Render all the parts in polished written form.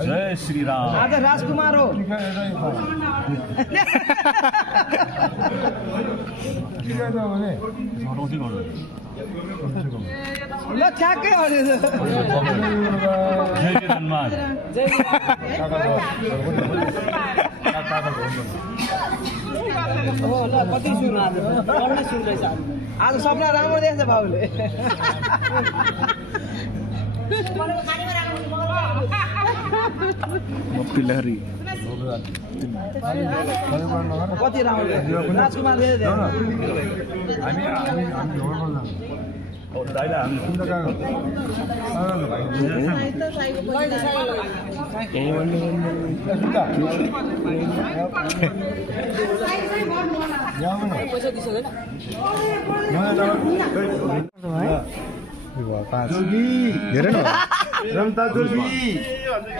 जय श्री राम आज राजकुमार हो ल ठ्याक्कै हो जय हनुमान ल कति सुन आज पढ्नै सुन्दैछ आज सपना राम्रो देख्छ बाबुले पिलहरी कति राम्रो राजकुमार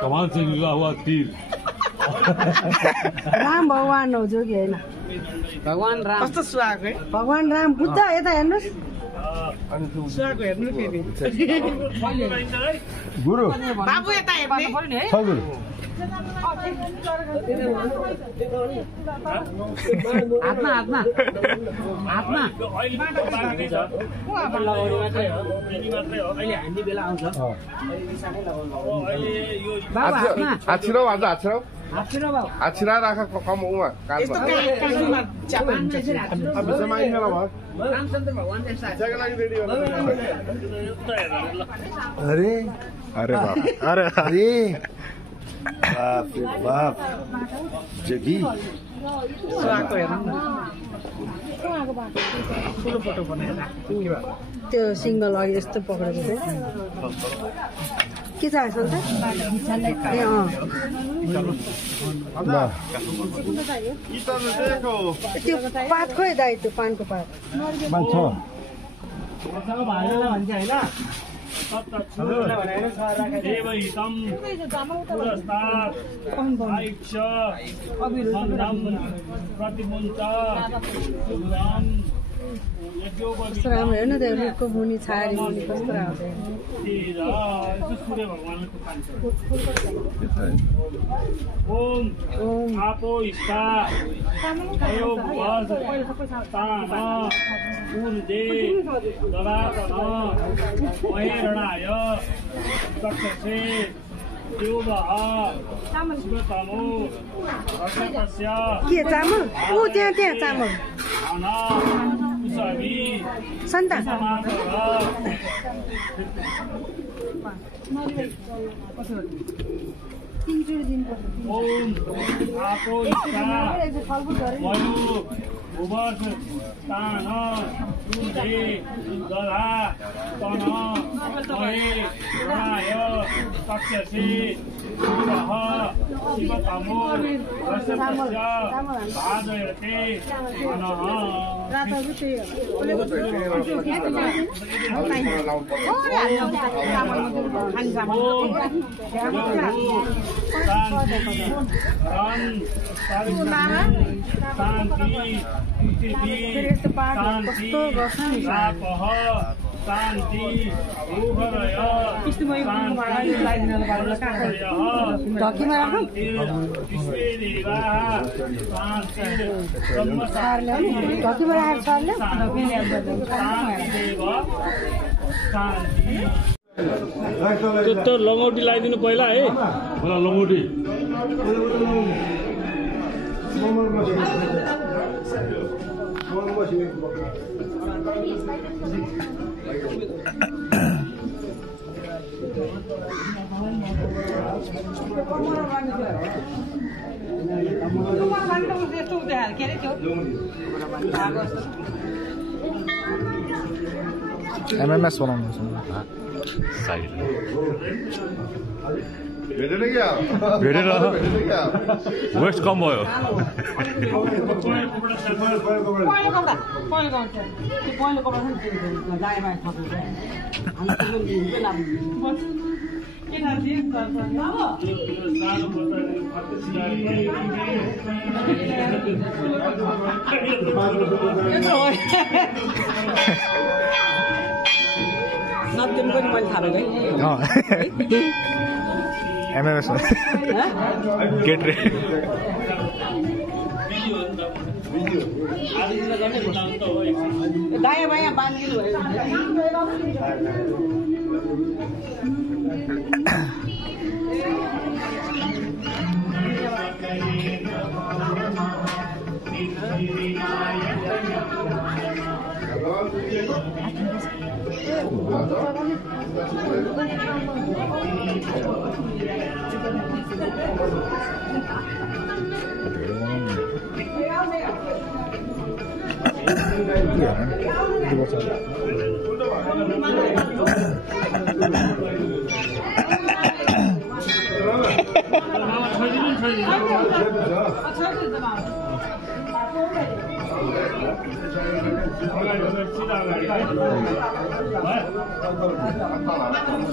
कमाल से विवाह हुआ तीर राम भगवान हो जोगी होइन भगवान राम कस्तो सुहाएको है भगवान राम बुद्ध यता हेर्नुहोस् सुहाएको हेर्नु फेरि गुरु बाबु यता हेर्ने छ गुरु हातमा हातमा हातमा आछिरा राख कम उमा अरे अरे बाप अरे अरे बाप रे बाप जगी सुहाएको हेर्नु ठुलो फोटो बनाएर त्यो सिङ्गल अघि यस्तो पक्रेको थियो के चाहिएको त ए त्यो पात खोइ दाइ त्यो पानको पात कस्तो राम्रो हेर्नु त्यो रुखको मुनि छारी मुनि कस्तो राम्रो ओम आपो इष्टा अयो वाज तान ऊर्जे दरातन महेरणाय दक्षसे देवः शिवतमो रसतस्य के चामल ऊ त्यहाँ चामल अना उसावी सन्तान ओम आपो इष्टा वायु उभस तान ऊर्जे दधा तन महेरणाय दक्षसे देवः शिवतमो रसतस्य भाजयते मनः त्यो लङ्गौटी लगाइदिनु पहिला है मलाई लङ्गौटी एमएमएस बनाउनु भेटेर वेस्ट कम भयो नत्तिम पनि मैले थाहा है एमएमएस गेट रे दायाँ बायाँ बाँधिदिनु भयो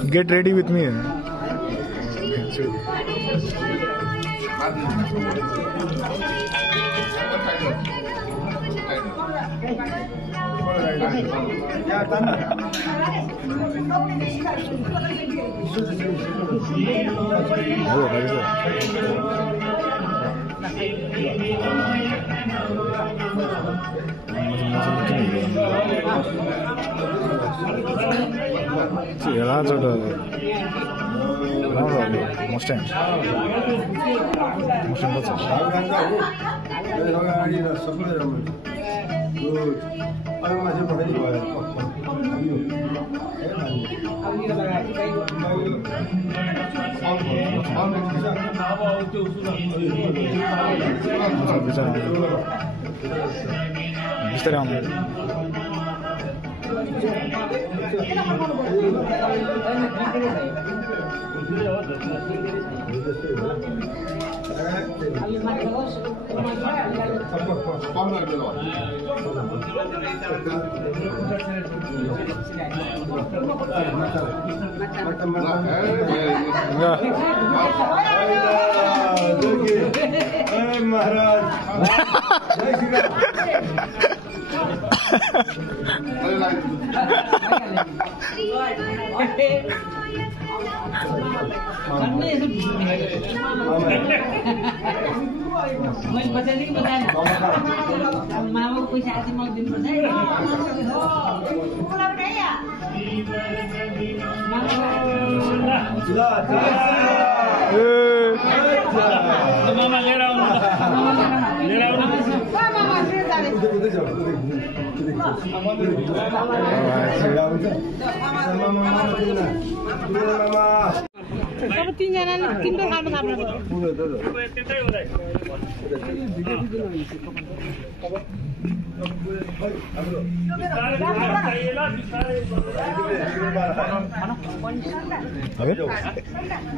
Get ready with me. अब तीनजनाले तिनवटा खानु थाप्नु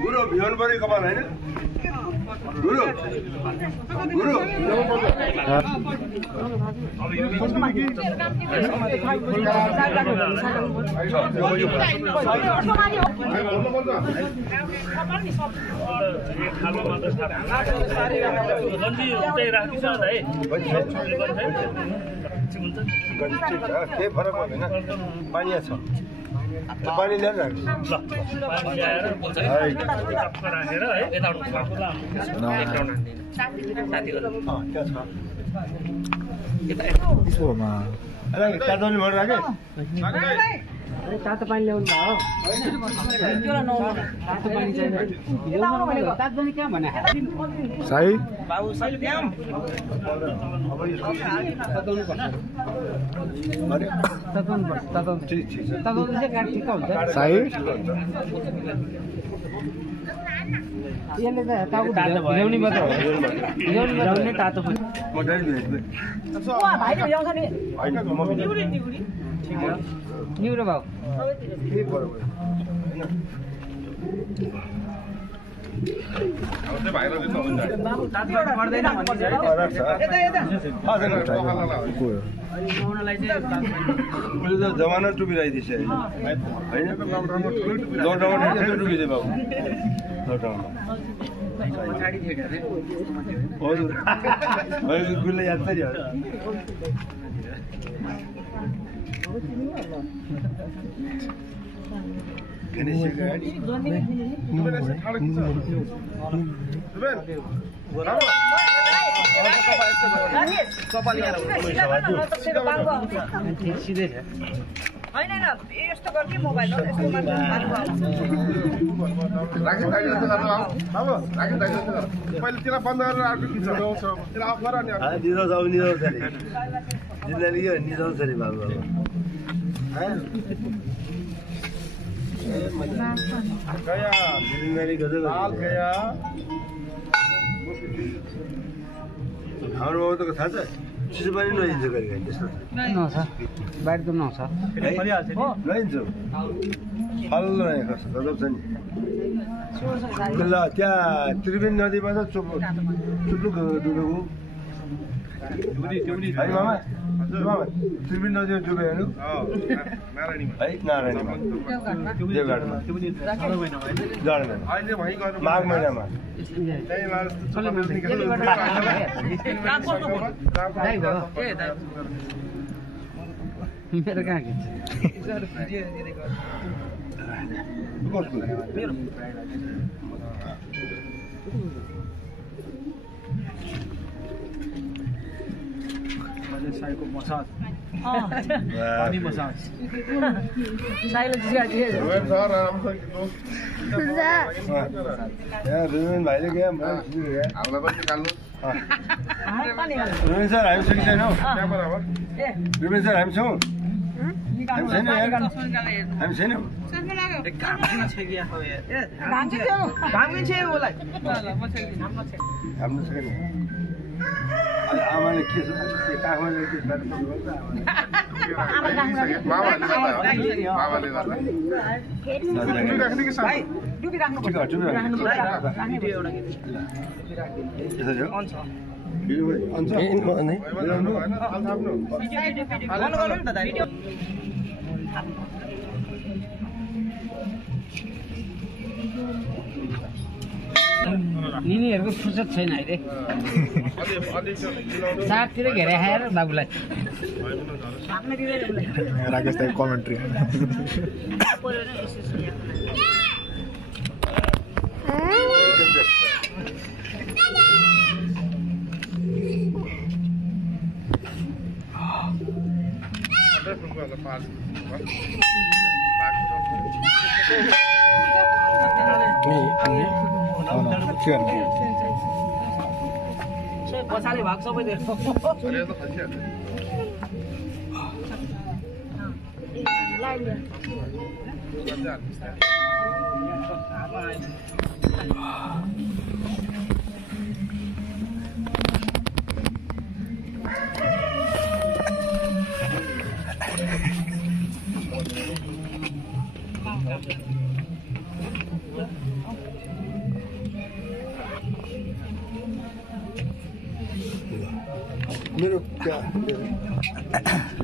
गुरु भिवन परे कपाल हैन गुरु गुरु के फरक पर्दैन पानी छ पानी ल्याएर राख्छ ल पानी ल्याएर राखेर है यताबाट खापुला त्यसोमा तातोले भर राखे तातो पानी ल्याउनु भयो तातो पानी चाहिन्छ तातो पानी कहाँ भने साई बाबु सत्यम तताउनु चाहिँ काट ठिक हुन्छ साई यसले त तातो ल्याउने मात्र हो ल्याउने तातो पनि भाइले ल्याउँछ नि निउरो भाउ पर्दैन भन्छ है। यता यता मौनलाई चाहिँ जमाना टुपी लगाइदिएछ होइन लकडाउनमा टुपी दिए बाबु लकडाउनमा पछाडि थियो अरे हजुर मैले गुल्ले याद पनि हो गणेश गाडी कपाल यहाँ सिधै छ होइन यस्तो गर कि मोबाइल हो यस्तो मात्र पहिले त्यसलाई बन्द गरेर अर्को खिच्छ त्यसलाई अफ गर अनि निजाउँछ अब निजाउँछ नि जिल्लाले के निजाउँछ नि बाबु अब गया जिल्लाले गजब गया हाम्रो बाबु त थाहा छ चिसो पनि नलिन्छ कहिले कहिले त्यस्तो नछ बाहिर त नछ लैन्छु फल्लो कस्तो गजब छ नि ल त्यहाँ त्रिवेणी नदीमा त चुप्लुक डुबेको है मामा मामा त्रिवेणी नदीमा डुबेको है नारायणीमा देवघाटमा माघ महिनामा मेरो कहाँ खिच्छ साईको मसाज पानी मसाज साईले जिगाडी भाइले गयो रोमेन सर हामी सकिँदैनौँ रोमेन सर हामी छौँ हामी छैनौँ हाम्रो छैन आमाले के छ काखमा निनीहरूको फुर्सद छैन अहिले चारतिर घेरे खाएर बाबुलाई राकेश दाइ कमेन्ट्री पछाडि भाग सबै मेरो क्या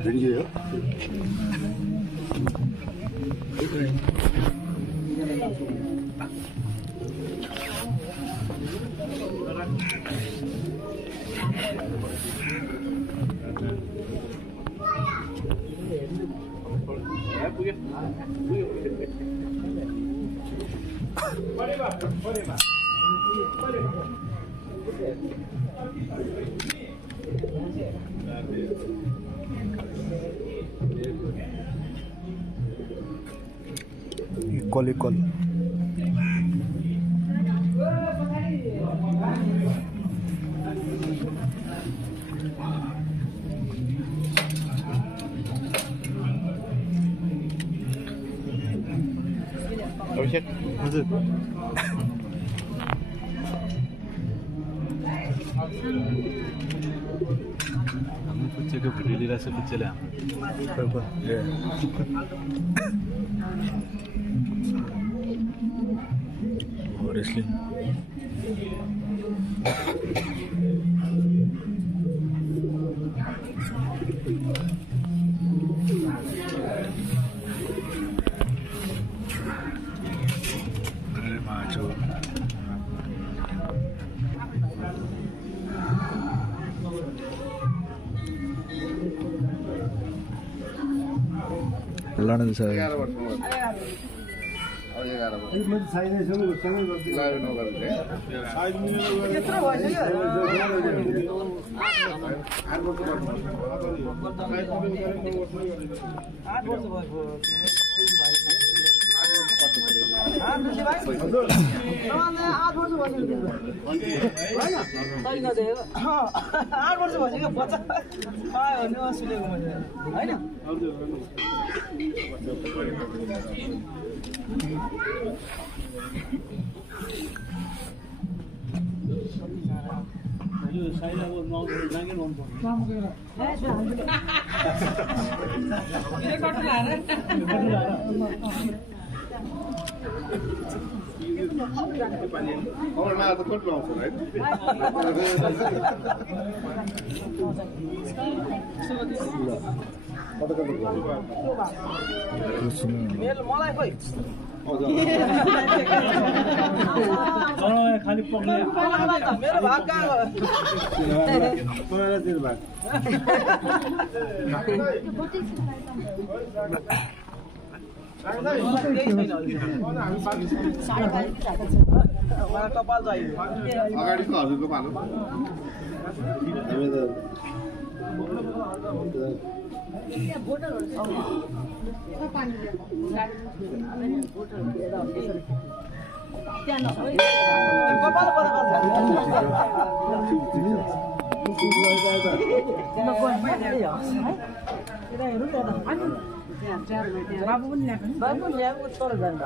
भिडियो हो इक्वल हजुर हामी पुच्चेको भिडियो लिइरहेको छ पुच्चेले हाम्रो रेस्लिङ लड्न छ खाली पक्ने मेरो भाग कहाँ कपाल चाहियो अगाडिको हजुरको पालो बाबु पनि ल्याएको छोडेर जानु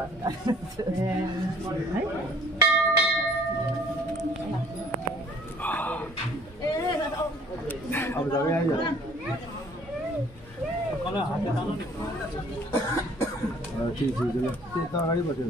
अगाडि बस्यो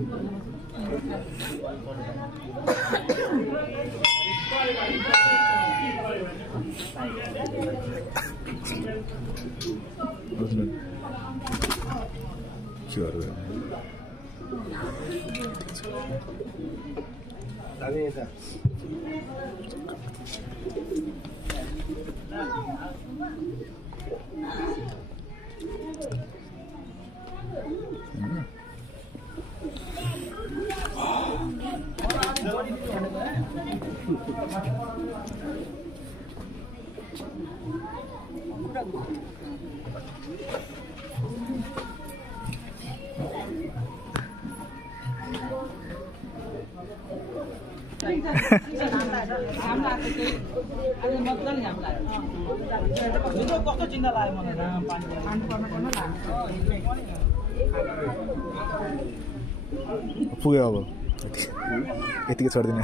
कस्तो चिन्ता लाग्यो मलाई पुग्यो अब यतिकै छोड्दिनँ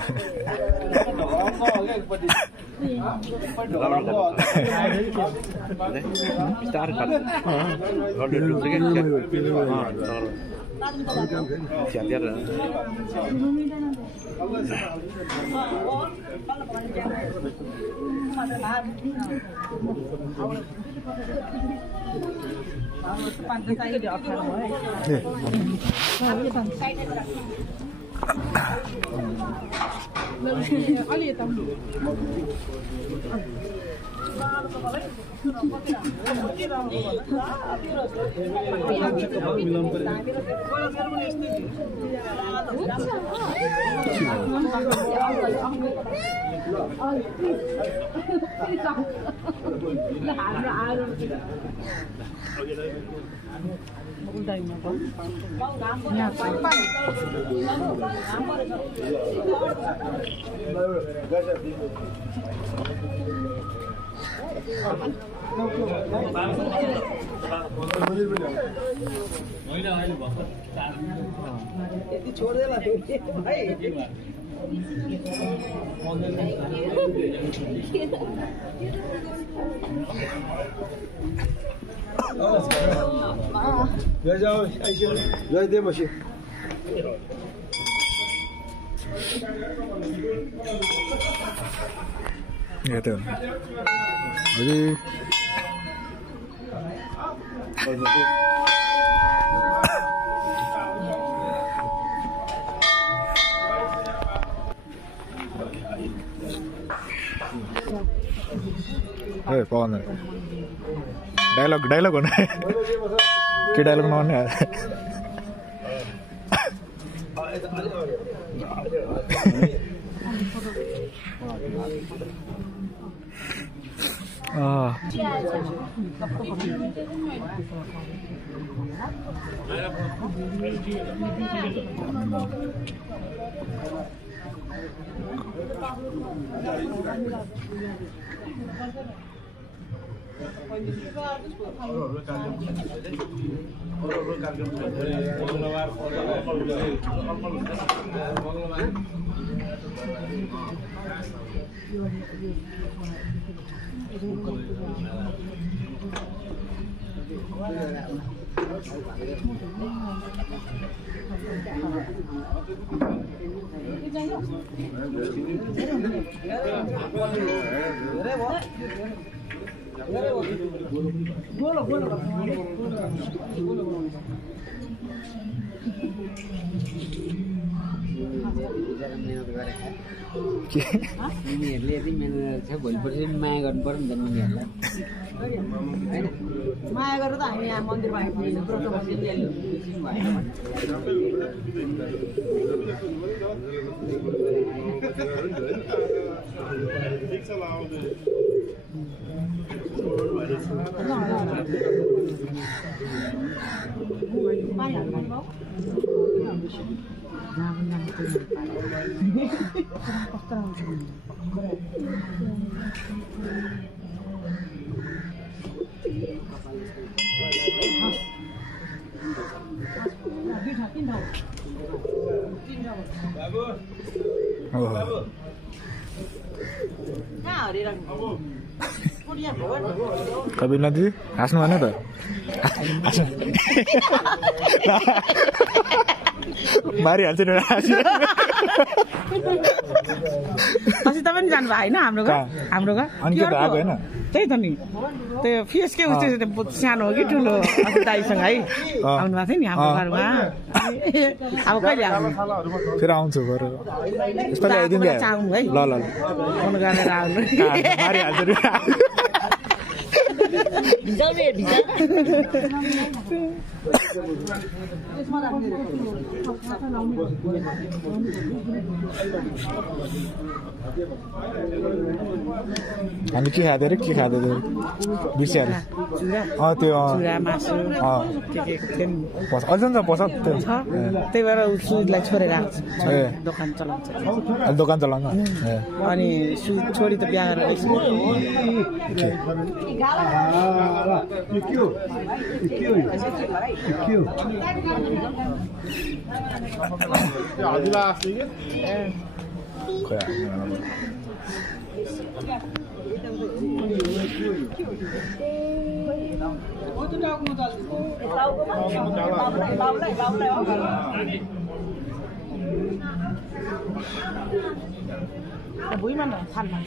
यहाँ त अझै पवन डायलग होना के डायलग नआउने उनीहरूले यदि म्यानेजर छ भोलिपर्सि माया गर्नु पर्यो नि त उनीहरूलाई माया गरेर त हामी यहाँ मन्दिरमा आइपुग्यौँ व्रत बसिहाल्यो कपिल नदी हाँस्नु भएन त मारिहाल्छ नि अस्ति तपाईँ पनि जानुभयो होइन हाम्रो घर अनि के त आएको होइन त्यही त नि त्यो फिएसके उस्तो सानो हो कि ठुलो दाइसँग है आउनु भएको थियो नि हाम्रो घरमा अब कहिले आउनु फेरि आउँछु गरेर यसपालि आइदिनु आउनु है ल ल फोन गरेर आउनु मारिहाल्छ नि हामी के खाँदै अरे के खाँदै थियो बिर्सिहाल्यो त्यो अझै छ पसल त्यो त्यही भएर सुजलाई छोडेर आएको दोकान चलाउँछ दोकान चलाउनु अनि छोडी त बिहा गरेर भुइँमा न थाल्नु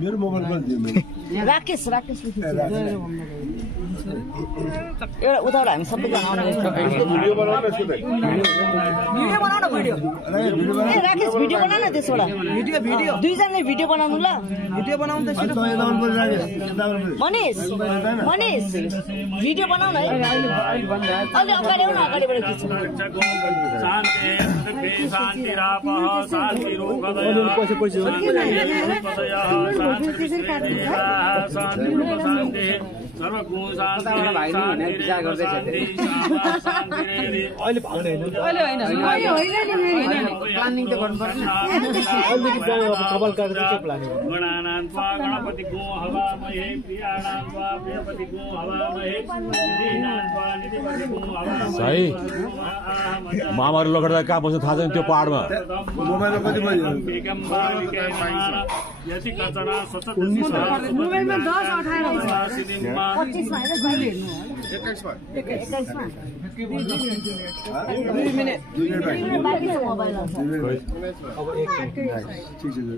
मेरो मोबाइल पनि दिनु राकेश एउटा उताबाट हामी सबैजना आउने भिडियो बनाउन सुन्दै भिडियो बनाउन भिडियो ए राकेश भिडियो बना न त्यसबाट भिडियो दुईजनाले भिडियो बनाउनु ल भिडियो बनाउनु त मनिष भिडियो बनाउन है अलि अगाडि आउन अगाडिबाट खिच्नु अहिले भाग्ने होइन प्लानिङ त गर्नु पर्यो कपाल काटेर के प्लानिङ सही महामारी लगेर कहाँ बस्नु थाहा छैन त्यो पहाडमा मोबाइलमा कति बज्यो मोबाइलमा 10 18 ठीक छ